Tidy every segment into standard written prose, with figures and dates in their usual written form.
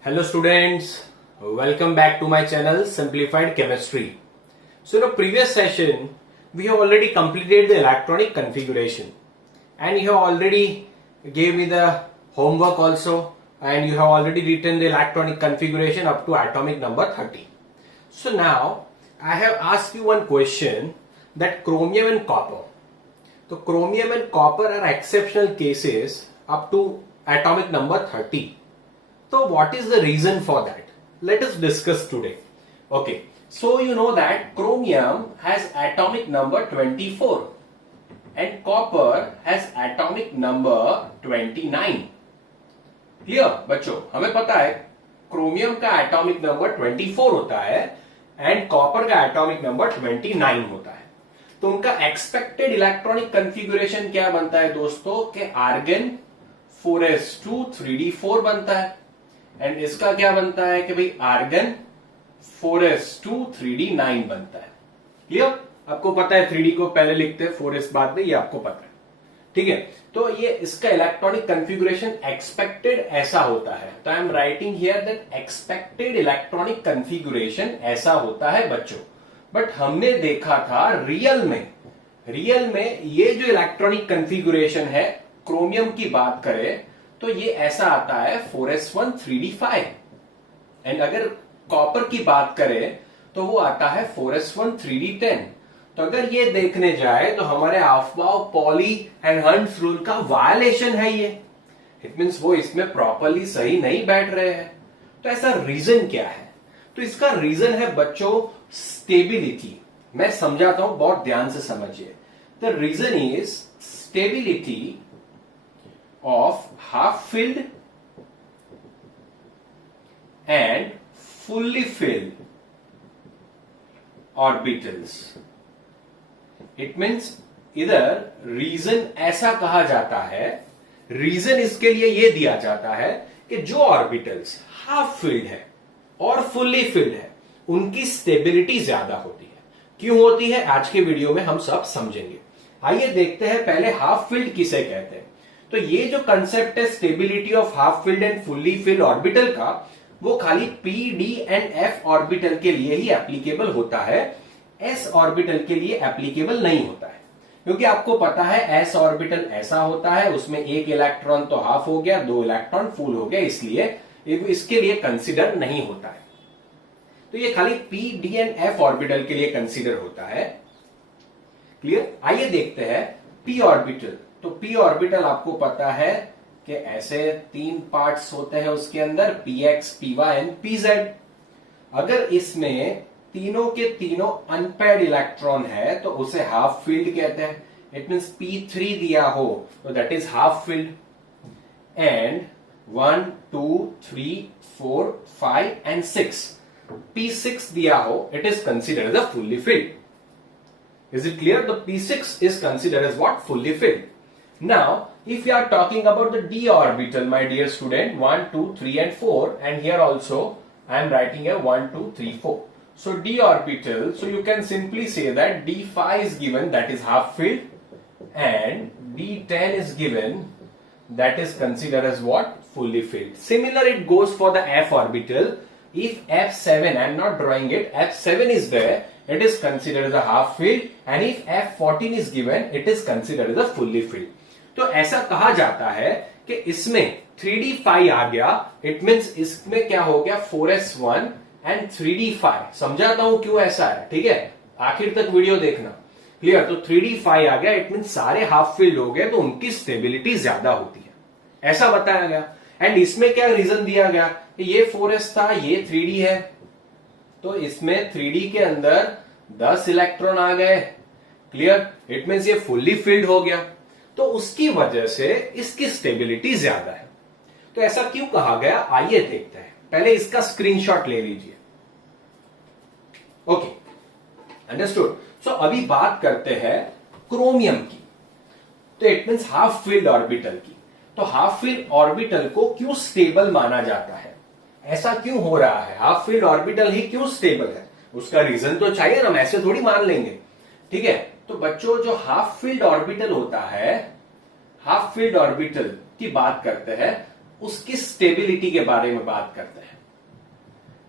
Hello students, welcome back to my channel Simplified Chemistry. So in the previous session, we have already completed the electronic configuration and you have already gave me the homework also and you have already written the electronic configuration up to atomic number 30. So now I have asked you one question that chromium and copper. So chromium and copper are exceptional cases up to atomic number 30. So what is the reason for that? Let us discuss today. Okay, so you know that chromium has atomic number 24 and copper has atomic number 29. Clear बच्चों, हमें पता है chromium का atomic number 24 होता है and copper का atomic number 29 होता है. तो उनका एक्सपेक्टेड इलेक्ट्रॉनिक कॉन्फ़िगरेशन क्या बनता है दोस्तों कि आर्गन 4s2 3d4 बनता है एंड इसका क्या बनता है कि भाई आर्गन 4s2 3d9 बनता है. क्लियर? आपको पता है 3d को पहले लिखते हैं 4s बाद में, ये आपको पता है. ठीक है, तो ये इसका इलेक्ट्रॉनिक कॉन्फ़िगरेशन एक्सपेक्टेड ऐसा होता है. तो I am writing here that expected electronic configuration ऐसा होता है बच्चों. बट हमने देखा था रियल में ये जो इलेक्ट्रॉनिक कॉन्फ़िगरेशन है क्रोमियम की बात करें तो ये ऐसा आता है 4s1 3d5 एंड अगर कॉपर की बात करें तो वो आता है 4s1 3d10. तो अगर ये देखने जाए तो हमारे Aufbau poly and hunts rule का वायलेशन है ये. इट मींस वो इसमें प्रॉपरली सही नहीं बैठ रहे हैं. तो ऐसा रीजन क्या है? तो इसका रीजन है बच्चों स्टेबिलिटी. मैं समझाता हूं, बहुत ध्यान से समझिए. The reason is stability of half filled and fully filled orbitals. It means इधर रीजन ऐसा कहा जाता है, रीजन इसके लिए यह दिया जाता है कि जो ऑर्बिटल्स हाफ फिल्ड है और फुल्ली फिल्ड है उनकी स्टेबिलिटी ज्यादा होती है. क्यों होती है आज के वीडियो में हम सब समझेंगे. आइए देखते हैं पहले हाफ फिल्ड किसे कहते हैं. तो ये जो कंसेप्ट है stability of half filled and fully filled orbital का, वो खाली P D and F orbital के लिए ही एप्लीकेबल होता है. एस ऑर्बिटल के लिए एप्लीकेबल नहीं होता है क्योंकि आपको पता है एस ऑर्बिटल ऐसा होता है, उसमें एक इलेक्ट्रॉन तो हाफ हो गया, दो इलेक्ट्रॉन फुल हो गया, इसलिए इसके लिए कंसिडर नहीं होता है. तो ये खाली P D and F orbital के लिए कंसिडर होता है. क्लियर? आइए देखते हैं पी ऑर्बिटल. तो पी ऑर्बिटल आपको पता है कि ऐसे तीन पार्ट्स होते हैं उसके अंदर, px, py एंड pz. अगर इसमें तीनों के तीनों अनपेयर्ड इलेक्ट्रॉन है तो उसे हाफ फील्ड कहते हैं. इट मींस p3 दिया हो तो that is half filled and 1 2 3 4 5 and 6 p6 दिया हो it is considered as a fully filled. Is it clear? The p6 is considered as what? Fully filled. Now, if you are talking about the d orbital, my dear student, 1, 2, 3 and 4, and here also I am writing here 1, 2, 3, 4. So d orbital, so you can simply say that d5 is given, that is half filled, and d10 is given, that is considered as what? Fully filled. Similar it goes for the f orbital. If f7, I am not drawing it, f7 is there, it is considered as a half filled, and if f14 is given, it is considered as a fully filled. तो ऐसा कहा जाता है कि इसमें 3d5 आ गया, it means इसमें क्या हो गया 4s1 एंड 3d5. समझाता हूं क्यों ऐसा है, ठीक है? आखिर तक वीडियो देखना. क्लियर? तो 3d5 आ गया, इट मींस सारे हाफ फील्ड हो गए तो उनकी स्टेबिलिटी ज्यादा होती है, ऐसा बताया गया. एंड इसमें क्या रीजन दिया गया कि ये 4s था, ये 3d है, तो इसमें 3d के अंदर 10 इलेक्ट्रॉन आ गए. क्लियर? इट मींस ये फुल्ली फिल्ड हो गया, तो उसकी वजह से इसकी स्टेबिलिटी ज्यादा है. तो ऐसा क्यों कहा गया आइए देखते हैं. पहले इसका स्क्रीनशॉट ले लीजिए. Okay, understood. सो अभी बात करते हैं क्रोमियम की. तो it means half filled orbital की. तो हाफ फील्ड ऑर्बिटल को क्यों स्टेबल माना जाता है? ऐसा क्यों हो रहा है? हाफ फील्ड ऑर्बिटल ही क्यों स्टेबल है? उसका रीजन तो चाहिए ना, हम ऐसे थोड़ी मान लेंगे. ठीक है, तो बच्चों जो हाफ फील्ड ऑर्बिटल होता है, हाफ फील्ड ऑर्बिटल की बात करते हैं उसकी स्टेबिलिटी के बारे में बात करते हैं।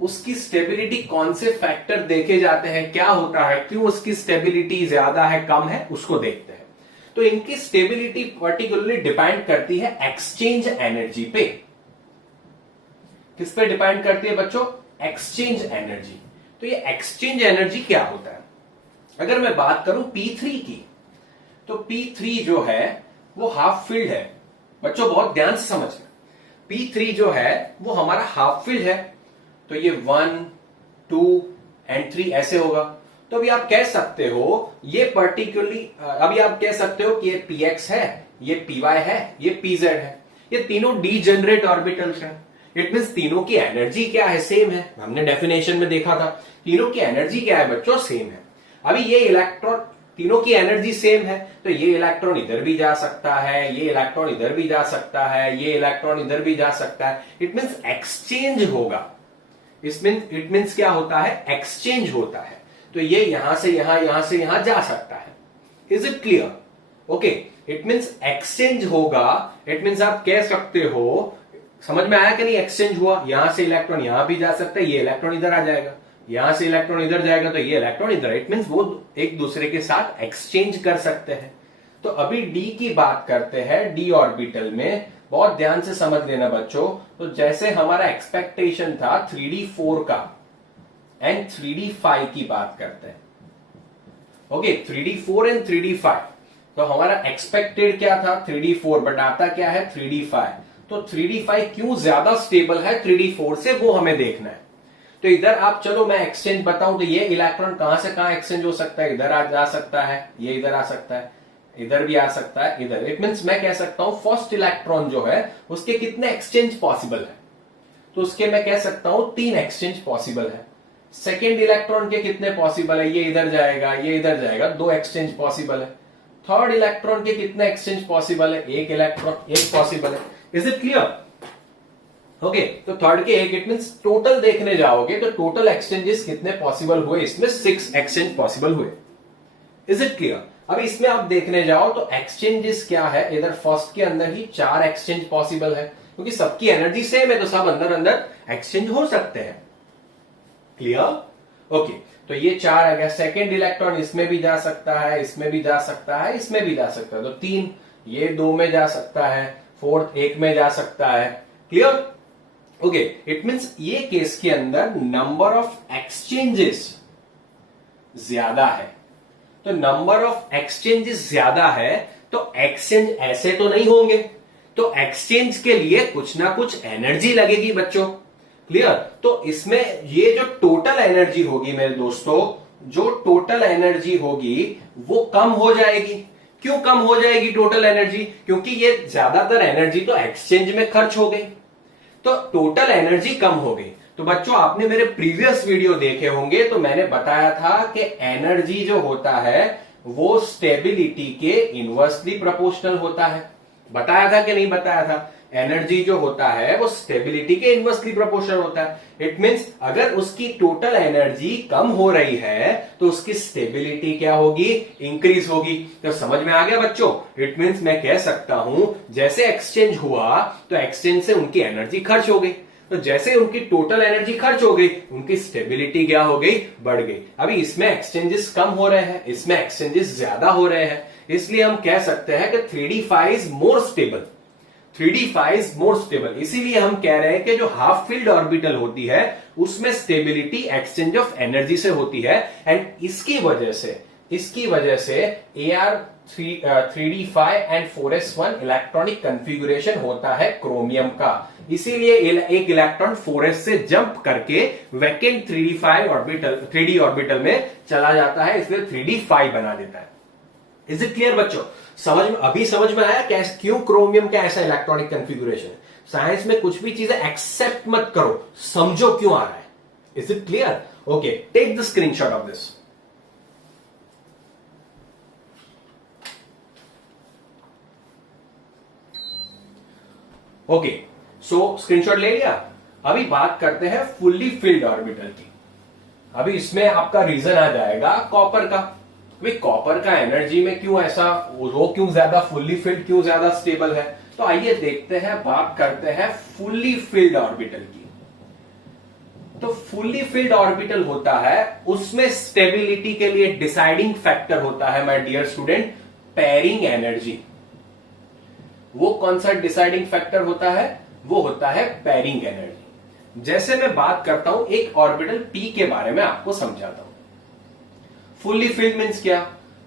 उसकी स्टेबिलिटी कौन से फैक्टर देखे जाते हैं, क्या होता है, क्यों उसकी स्टेबिलिटी ज्यादा है कम है, उसको देखते हैं। तो इनकी स्टेबिलिटी पर्टिकुलरली डिपेंड करती है एक्सचेंज एनर्जी पे। किस पे डिपेंड करती है बच्चों? Exchange energy. तो ये एक्सचेंज एनर्जी क्या होता है? अगर मैं बात करूं P3 की, तो P3 जो है वो हाफ फील्ड है। बच्चों बहुत ध्यान से समझना, P3 जो है वो हमारा हाफ फील्ड है। तो ये 1, 2 एंड 3 ऐसे होगा। तो अभी आप कह सकते हो ये पर्टिकुलरली, अभी आप कह सकते हो कि ये Px है, ये Py है, ये Pz है। ये तीनों डीजेनरेट ऑर्बिटल्स हैं। इट मींस तीनों की एनर्जी क्या है? सेम है। हमने डेफिनेशन में देखा था तीनों की एनर्जी क्या है बच्चों? सेम है। अभी ये इलेक्ट्रॉन, तीनों की एनर्जी सेम है, तो ये इलेक्ट्रॉन इधर भी जा सकता है, ये इलेक्ट्रॉन इधर भी जा सकता है, ये इलेक्ट्रॉन इधर भी जा सकता है। इट मींस एक्सचेंज होगा। इट मींस क्या होता है? एक्सचेंज होता है। तो ये यहां से यहां से यहां जा सकता है। Is it clear? Okay, it means exchange होगा। इट मींस आप कह सकते हो, समझ में आया कि नहीं? एक्सचेंज हुआ, यहां से इलेक्ट्रॉन यहां भी जा सकता है, ये इलेक्ट्रॉन इधर आ जाएगा, यहां से इलेक्ट्रॉन इधर जाएगा तो ये इलेक्ट्रॉन इधर। इट मींस वो एक दूसरे के साथ एक्सचेंज कर सकते हैं। तो अभी डी की बात करते हैं। डी ऑर्बिटल में बहुत ध्यान से समझ लेना बच्चों। तो जैसे हमारा एक्सपेक्टेशन था 3D4 का एंड 3D5 की बात करते हैं। Okay, 3D4 and 3D5। तो हमारा एक्सपेक्टेड क्या था? 3D4, बट आता क्या है? 3D5। तो 3D5 क्यों ज्यादा स्टेबल है 3D4 से, वो हमें देखना है। तो इधर आप, चलो मैं एक्सचेंज बताऊं, तो ये इलेक्ट्रॉन कहां से कहां एक्सचेंज हो सकता है? इधर आ जा सकता है, ये इधर आ सकता है, इधर भी आ सकता है, इधर। इट मींस मैं कह सकता हूं फर्स्ट इलेक्ट्रॉन जो है उसके कितने एक्सचेंज पॉसिबल है? तो उसके मैं कह सकता हूं 3 एक्सचेंज पॉसिबल है। सेकेंड इलेक्ट्रॉन के कितने पॉसिबल है? ये इधर जाएगा, ये इधर जाएगा, 2 एक्सचेंज पॉसिबल है। थर्ड इलेक्ट्रॉन के कितने एक्सचेंज पॉसिबल है? 1 इलेक्ट्रॉन, 1 पॉसिबल है। Is it clear? ओके, तो थर्ड के 1, इट मींस टोटल देखने जाओगे तो टोटल एक्सचेंजेस कितने पॉसिबल हुए? इसमें 6 एक्सचेंज पॉसिबल हुए। Is it clear? अब इसमें आप देखने जाओ तो एक्सचेंजेस क्या है, इधर फर्स्ट के अंदर ही 4 एक्सचेंज पॉसिबल है, क्योंकि सबकी एनर्जी सेम है तो सब अंदर अंदर एक्सचेंज हो सकते हैं। क्लियर? ओके, तो ये 4 आ गया। सेकेंड इलेक्ट्रॉन इसमें भी जा सकता है, इसमें भी जा सकता है, इसमें भी जा सकता है, तो 3। ये 2 में जा सकता है, फोर्थ 1 में जा सकता है। क्लियर? ओके, इट मींस ये केस के अंदर नंबर ऑफ एक्सचेंजेस ज्यादा है। तो नंबर ऑफ एक्सचेंजेस ज्यादा है तो एक्सचेंज ऐसे तो नहीं होंगे, तो एक्सचेंज के लिए कुछ ना कुछ एनर्जी लगेगी बच्चों। क्लियर? तो इसमें ये जो टोटल एनर्जी होगी मेरे दोस्तों, जो टोटल एनर्जी होगी वो कम हो जाएगी। क्यों कम हो जाएगी टोटल एनर्जी? क्योंकि ये ज्यादातर एनर्जी तो एक्सचेंज में खर्च हो गई, तो टोटल एनर्जी कम हो गई। तो बच्चों आपने मेरे प्रीवियस वीडियो देखे होंगे, तो मैंने बताया था कि एनर्जी जो होता है वो स्टेबिलिटी के इनवर्सली प्रोपोर्शनल होता है। बताया था कि नहीं बताया था? एनर्जी जो होता है वो स्टेबिलिटी के इनवर्सली प्रोपोर्शनल होता है। इट मींस अगर उसकी टोटल एनर्जी कम हो रही है तो उसकी स्टेबिलिटी क्या होगी? इंक्रीज होगी। तो समझ में आ गया बच्चों? इट मींस मैं कह सकता हूं जैसे एक्सचेंज हुआ तो एक्सचेंज से उनकी एनर्जी खर्च हो गई, तो जैसे उनकी टोटल एनर्जी खर्च हो गई उनकी स्टेबिलिटी क्या हो गई? बढ़ गई। अभी इसमें एक्सचेंजेस कम हो रहे हैं, इसमें एक्सचेंजेस ज्यादा हो रहे हैं, इसलिए हम कह सकते हैं कि 3D5 is more stable. 3D5 is more stable. इसीलिए हम कह रहे हैं कि जो हाफ फील्ड ऑर्बिटल होती है उसमें स्टेबिलिटी एक्सचेंज ऑफ एनर्जी से होती है। एंड इसकी वजह से AR3D5 and 4s1 electronic configuration होता है क्रोमियम का। इसीलिए एक इलेक्ट्रॉन 4s से जंप करके वैकेंट 3D ऑर्बिटल में चला जाता है, इसलिए 3D5 बना देता है। इज इट क्लियर बच्चों? अभी समझ में आया कैसे, क्यों क्रोमियम का ऐसा इलेक्ट्रॉनिक कॉन्फ़िगरेशन? साइंस में कुछ भी चीजें एक्सेप्ट मत करो, समझो क्यों आ रहा है। Is it clear? Okay, take the screenshot of this. Okay, so screenshot ले लिया। अभी बात करते हैं फुल्ली फिल्ड ऑर्बिटल की। अभी इसमें आपका रीजन आ जाएगा कॉपर का। कॉपर का एनर्जी में क्यों ऐसा, वो क्यों ज्यादा फुल्ली फिल्ड, क्यों ज्यादा स्टेबल है? तो आइए देखते हैं, बात करते हैं फुल्ली फिल्ड ऑर्बिटल की। तो फुल्ली फिल्ड ऑर्बिटल होता है, उसमें स्टेबिलिटी के लिए डिसाइडिंग फैक्टर होता है my dear student, pairing energy. वो कौन सा डिसाइडिंग फैक्टर होता है? वो होता है पेयरिंग एनर्जी। जैसे मैं बात करता हूं एक ऑर्बिटल पी के बारे में, आपको समझाता हूं। फुल्ली फिल्ड मीन्स क्या?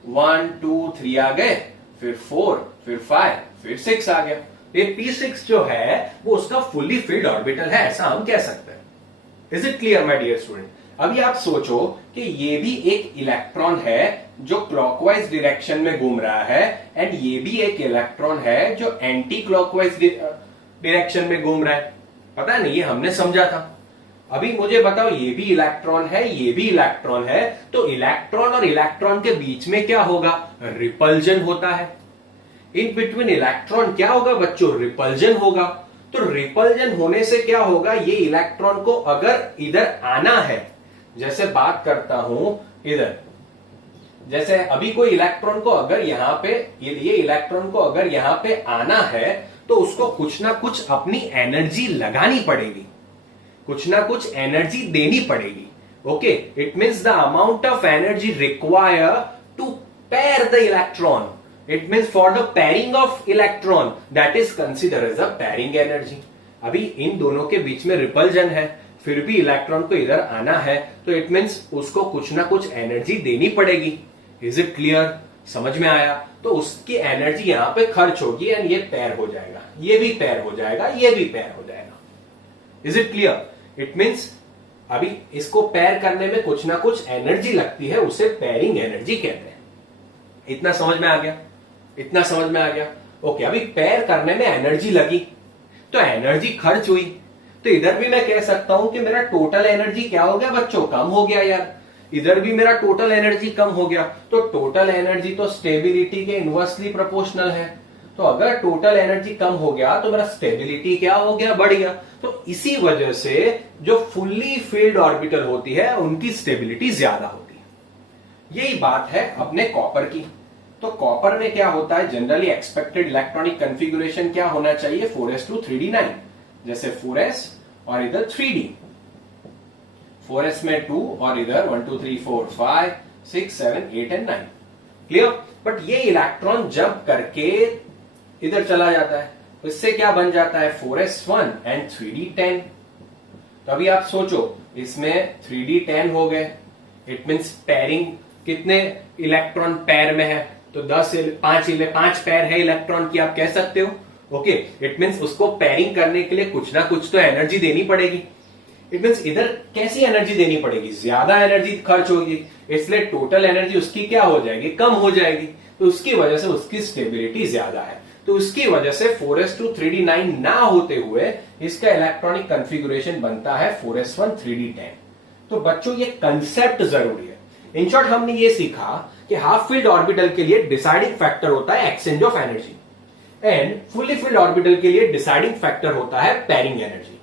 1 2 3 आ गए, फिर 4, फिर 5, फिर 6 आ गया। ये P6 जो है वो उसका फुल्ली फिल्ड ऑर्बिटल है, ऐसा हम कह सकते हैं। Is it clear my dear student? अभी आप सोचो कि ये भी एक इलेक्ट्रॉन है जो क्लॉकवाइज डायरेक्शन में घूम रहा है, एंड ये भी एक इलेक्ट्रॉन है जो एंटी क्लॉकवाइज डायरेक्शन में घूम रहा है। पता नहीं, ये हमने समझा था। अभी मुझे बताओ, ये भी इलेक्ट्रॉन है, ये भी इलेक्ट्रॉन है, तो इलेक्ट्रॉन और इलेक्ट्रॉन के बीच में क्या होगा? रिपल्जन होता है। इन बिटवीन इलेक्ट्रॉन क्या होगा बच्चों? रिपल्जन होगा। तो रिपल्जन होने से क्या होगा? ये इलेक्ट्रॉन को अगर इधर आना है, जैसे बात करता हूं इधर, जैसे अभी कोई इलेक्ट्रॉन को अगर यहां पे, ये इलेक्ट्रॉन को अगर यहां पे आना है, तो उसको कुछ ना कुछ अपनी एनर्जी लगानी पड़ेगी, कुछ ना कुछ एनर्जी देनी पड़ेगी। Okay, it means the amount of energy require to pair the electron, it means for the pairing of electron, that is consider as a pairing energy. अभी इन दोनों के बीच में रिपल्जन है, फिर भी इलेक्ट्रॉन को इधर आना है, तो इट मीन्स उसको कुछ ना कुछ एनर्जी देनी पड़ेगी। Is it clear? समझ में आया? तो उसकी एनर्जी यहां पे खर्च होगी एंड ये पेयर हो जाएगा, ये भी पेयर हो जाएगा, ये भी पेयर हो जाएगा। Is it clear? It means अभी इसको पेयर करने में कुछ ना कुछ एनर्जी लगती है, उसे पेयरिंग एनर्जी कहते हैं। इतना समझ में आ गया? इतना समझ में आ गया? ओके, अभी पेयर करने में एनर्जी लगी तो एनर्जी खर्च हुई, तो इधर भी मैं कह सकता हूं कि मेरा टोटल एनर्जी क्या हो गया बच्चों? कम हो गया यार। इधर भी मेरा टोटल एनर्जी कम हो गया, तो टोटल एनर्जी तो स्टेबिलिटी के इनवर्सली प्रोपोर्शनल है। तो अगर टोटल एनर्जी कम हो गया तो मेरा स्टेबिलिटी क्या हो गया? बढ़ गया। तो इसी वजह से जो फुल्ली फिल्ड ऑर्बिटल होती है उनकी स्टेबिलिटी ज्यादा होती है। यही बात है अपने कॉपर की। तो कॉपर में क्या होता है? जनरली एक्सपेक्टेड इलेक्ट्रॉनिक कॉन्फ़िगरेशन क्या होना चाहिए? 4s2 3d9, जैसे 4s और इधर 3d, 4s में 2 और इधर 1 2 3 4 5 6 7 8 एंड 9। क्लियर? बट ये इलेक्ट्रॉन जंप करके इधर चला जाता है, तो इससे क्या बन जाता है? 4s1 and 3d10। तो अभी आप सोचो, इसमें 3d10 हो गए, इट मीन्स पेयरिंग, कितने इलेक्ट्रॉन पेयर में है? तो 5 पेयर है इलेक्ट्रॉन की, आप कह सकते हो। ओके, इट मीन्स उसको पेयरिंग करने के लिए कुछ ना कुछ तो एनर्जी देनी पड़ेगी। इट मीन्स इधर कैसी एनर्जी देनी पड़ेगी? ज्यादा एनर्जी खर्च होगी, इसलिए टोटल एनर्जी उसकी क्या हो जाएगी? कम हो जाएगी। तो उसकी वजह से उसकी स्टेबिलिटी ज्यादा है। तो उसकी वजह से 4s2 3d9 ना होते हुए इसका इलेक्ट्रॉनिक कॉन्फ़िगरेशन बनता है 4s1 3d10। तो बच्चों ये कंसेप्ट जरूरी है। इन शॉर्ट हमने ये सीखा कि हाफ फिल्ड ऑर्बिटल के लिए डिसाइडिंग फैक्टर होता है exchange of energy, and fully filled orbital के लिए डिसाइडिंग फैक्टर होता है pairing energy.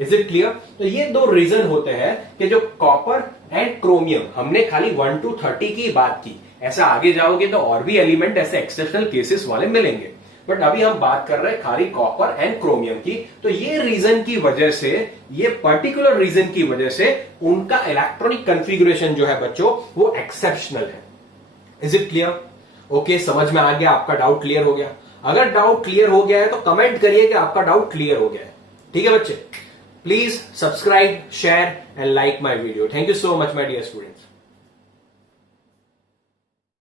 Is it clear? तो ये दो रीजन होते हैं कि जो कॉपर एंड क्रोमियम, हमने खाली 1 to 30 की बात की, ऐसा आगे जाओगे तो और भी एलिमेंट ऐसे एक्सेप्शनल केसेस वाले मिलेंगे, बट अभी हम बात कर रहे हैं खाली कॉपर एंड क्रोमियम की। तो ये रीजन की वजह से, ये पर्टिकुलर रीजन की वजह से उनका इलेक्ट्रॉनिक कॉन्फ़िगरेशन जो है बच्चों वो एक्सेप्शनल है। Is it clear? ओके, समझ में आ गया? आपका डाउट क्लियर हो गया? अगर डाउट क्लियर हो गया है तो कमेंट करिए कि आपका डाउट क्लियर हो गया है। ठीक है बच्चे? Please subscribe, share and like my video. Thank you so much my dear students.